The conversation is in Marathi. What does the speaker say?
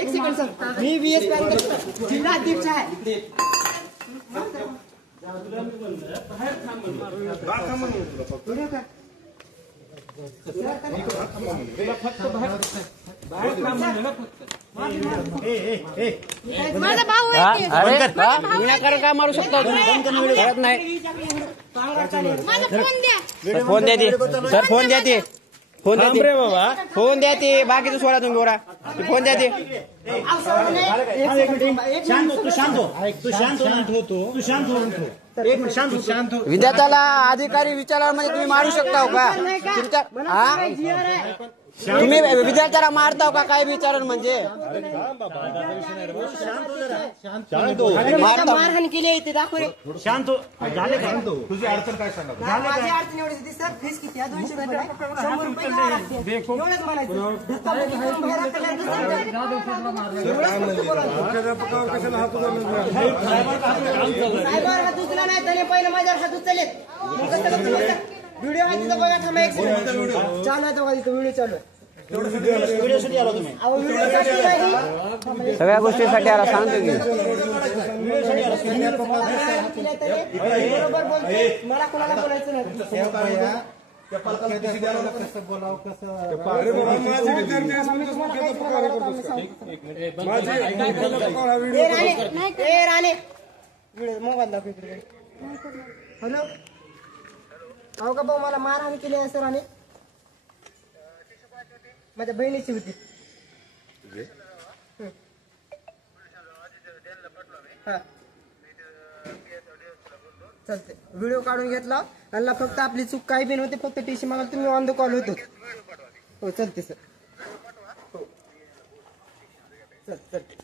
एक सेकंड सर, मी VS पॅनकर जिल्हाध्यक्ष आहे. माझा भाऊ आहे. विनाकारण काय मारू शकता तुम्ही? कळत नाही. माझा फोन द्या. फोन द्या ते सर, फोन द्या ते, फोन द्या ते बाबा, फोन द्या ते. बाकीचं सोडा तुम्ही बोरा, फोन द्या ते. विद्यार्थ्याला अधिकारी विचारला म्हणजे तुम्ही मारू शकता का? तुम्ही विद्यार्थ्याला मारता का काय विचारण म्हणजे? मारहाण केली आहे ते दाखव रे. शांत झाले का? तुझी अडचण काय सांगा? माझी अडचण एवढी होती सर, फीस किती आहे? 200 रुपये. 100 रुपये द्यावं लागते. एवढंच म्हणायचं. साहेबावर हात उचला नाही त्याने पहिले माझ्यावर हात उचललेत. व्हिडिओ आहे तिथं बघा. थांबा एक सेकंड. चालू आहे बघा, तिथं व्हिडिओ चालू आहे. व्हिडिओसाठी आला तुम्ही? अहो व्हिडिओसाठी नाही. सगळ्या गोष्टीसाठी आला सांगतो की बरोबर बोलतोय. मला कोणाला बोलायचं नाही. राणे मोबाईल दाखव इकडे. हॅलो, अहो का भाऊ, मला मारहाण केली आहे सर. आणि माझ्या बहिणीची होती. हा चालते. व्हिडिओ काढून घेतला. त्यांना फक्त आपली चूक काही बी नव्हती, फक्त टीसी मागायला तुम्ही ऑन द कॉल होतो. हो चालते सर. हो चल चालते.